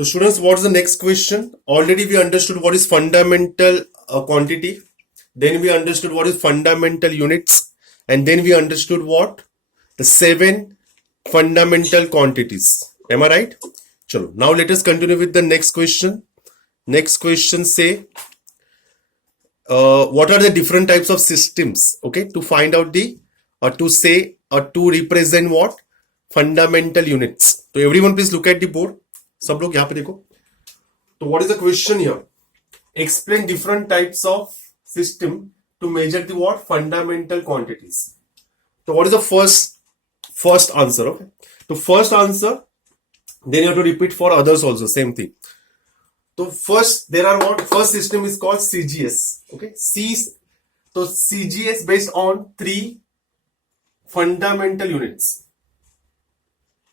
So students, what's the next question? Already we understood what is fundamental quantity. Then we understood what is fundamental units. And then we understood what? The 7 fundamental quantities. Am I right? Chalo. Now let us continue with the next question. Next question say, what are the different types of systems? Okay, to find out the, or to say, or to represent what? Fundamental units. So everyone please look at the board. सब लोग यहाँ पे देखो. So what is the question here? Explain different types of system to measure the what? Fundamental quantities. So what is the first answer? Okay. So first answer, then you have to repeat for others also, same thing. So first there are what? First system is called CGS. Okay. So CGS based on 3 fundamental units.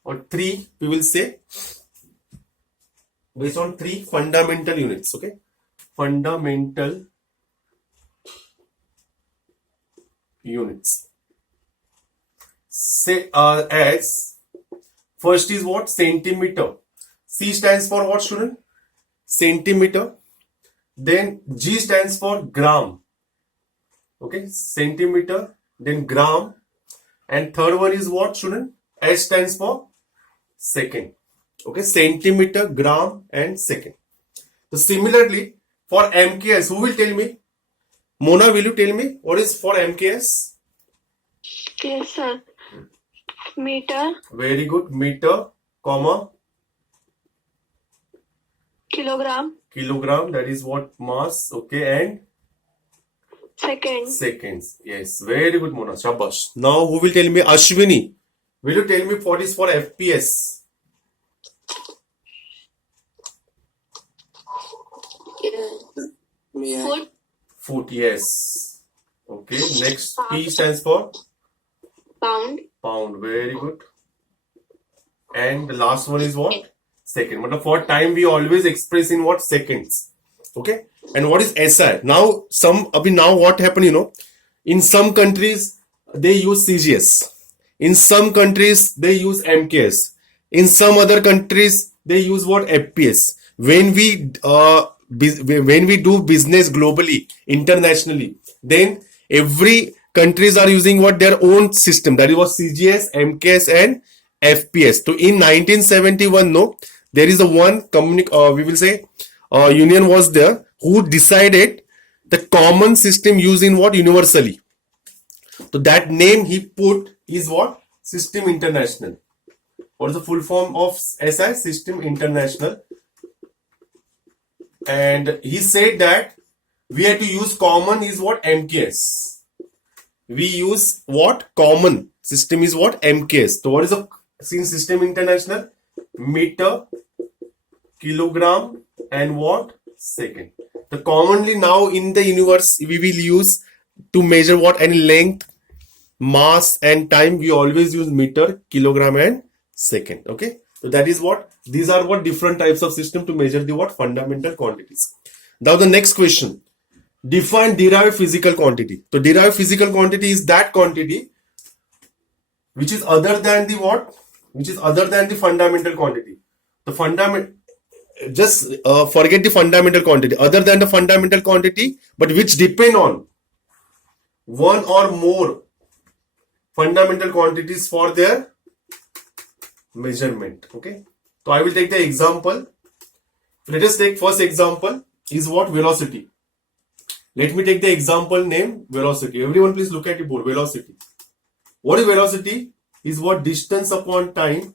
Or 3, we will say, based on 3 fundamental units. Okay. Fundamental units. Say as first is what? Centimeter. C stands for what, student? Centimeter. Then G stands for gram. Okay, centimeter, then gram. And third one is what, student? S stands for second. Okay, centimeter, gram, and second. So similarly, for MKS, who will tell me? Mona, will you tell me what is for MKS? Yes, sir. Meter. Very good. Meter, comma, Kilogram. kilogram. That is what? Mass. Okay, and Second. seconds. Yes, very good, Mona. Shabash. Now, who will tell me? Ashwini, will you tell me what is for FPS? Foot. Foot, yes. Okay, next P stands for Pound. pound. Very good. And the last one is what? Second. But for time, we always express in what? Seconds. Okay. And what is SI? Now, now what happened, in some countries, they use CGS. In some countries, they use MKS. In some other countries, they use what? FPS. When we do business globally, internationally, then every countries are using what? Their own system. That is what? CGS, MKS, and FPS. So in 1971, there is a one we will say union was there who decided the common system used in what? Universally. So that name he put is what? System International. What is the full form of SI? System International. And he said that we have to use common is what? MKS. We use what? Common system is what? MKS. So what is the System International? Meter, kilogram, and what? Second. The commonly now in the universe we will use to measure what? Any length, mass, and time. We always use meter, kilogram, and second. Okay. So that is what? These are what? Different types of system to measure the what? Fundamental quantities. Now the next question. Define derived physical quantity. So derived physical quantity is that quantity which is other than the what? Which is other than the fundamental quantity. The just forget the fundamental quantity. Other than the fundamental quantity, but which depend on one or more fundamental quantities for their measurement. Okay. So I will take the example. Let us take first example is what? Velocity. Let me take the example name velocity. Everyone please look at the board. Velocity. What is velocity? Is what? Distance upon time.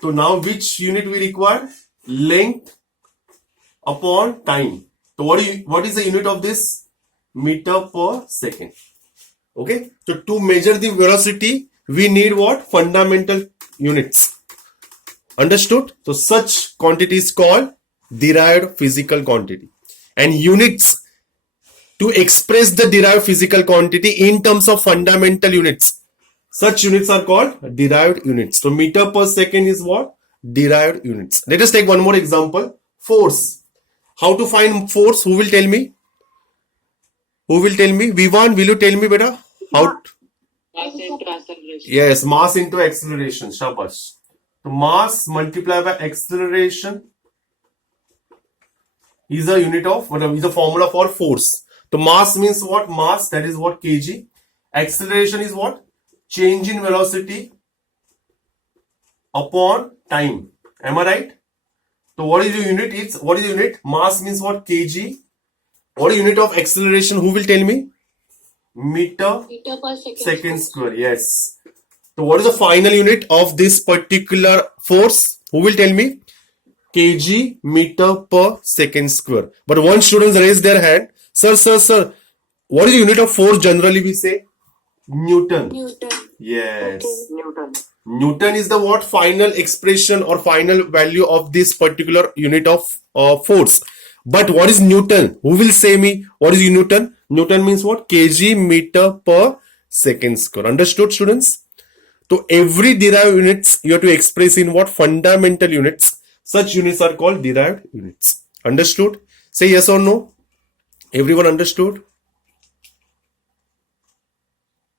So now which unit we require? Length upon time. So what is the unit of this? Meter per second. Okay. So to measure the velocity, we need what? Fundamental units. Understood? So such quantity is called derived physical quantity. And units to express the derived physical quantity in terms of fundamental units. Such units are called derived units. So meter per second is what? Derived units. Let us take one more example. Force. How to find force? Who will tell me? Who will tell me? Vivan, will you tell me How? Mass into acceleration. Yes, mass into acceleration. Shabash. So mass multiplied by acceleration is a unit of what is the formula for force. So mass means what? Mass, that is what? kg. Acceleration is what? Change in velocity upon time. Am I right? So what is the unit? What is the unit? Mass means what? kg. What is unit of acceleration? Who will tell me? Meter per second square. Yes. So what is the final unit of this particular force? Who will tell me? kg meter per second square. But one student raised their hand. Sir. What is the unit of force generally we say? Newton. Newton. Yes. Okay. Newton. Newton is the what? Final expression or final value of this particular unit of force. But what is Newton? Who will say me? What is Newton? Newton means what? kg meter per second square. Understood, students? So every derived units you have to express in what? Fundamental units. Such units are called derived units. Understood? Say yes or no. Everyone understood?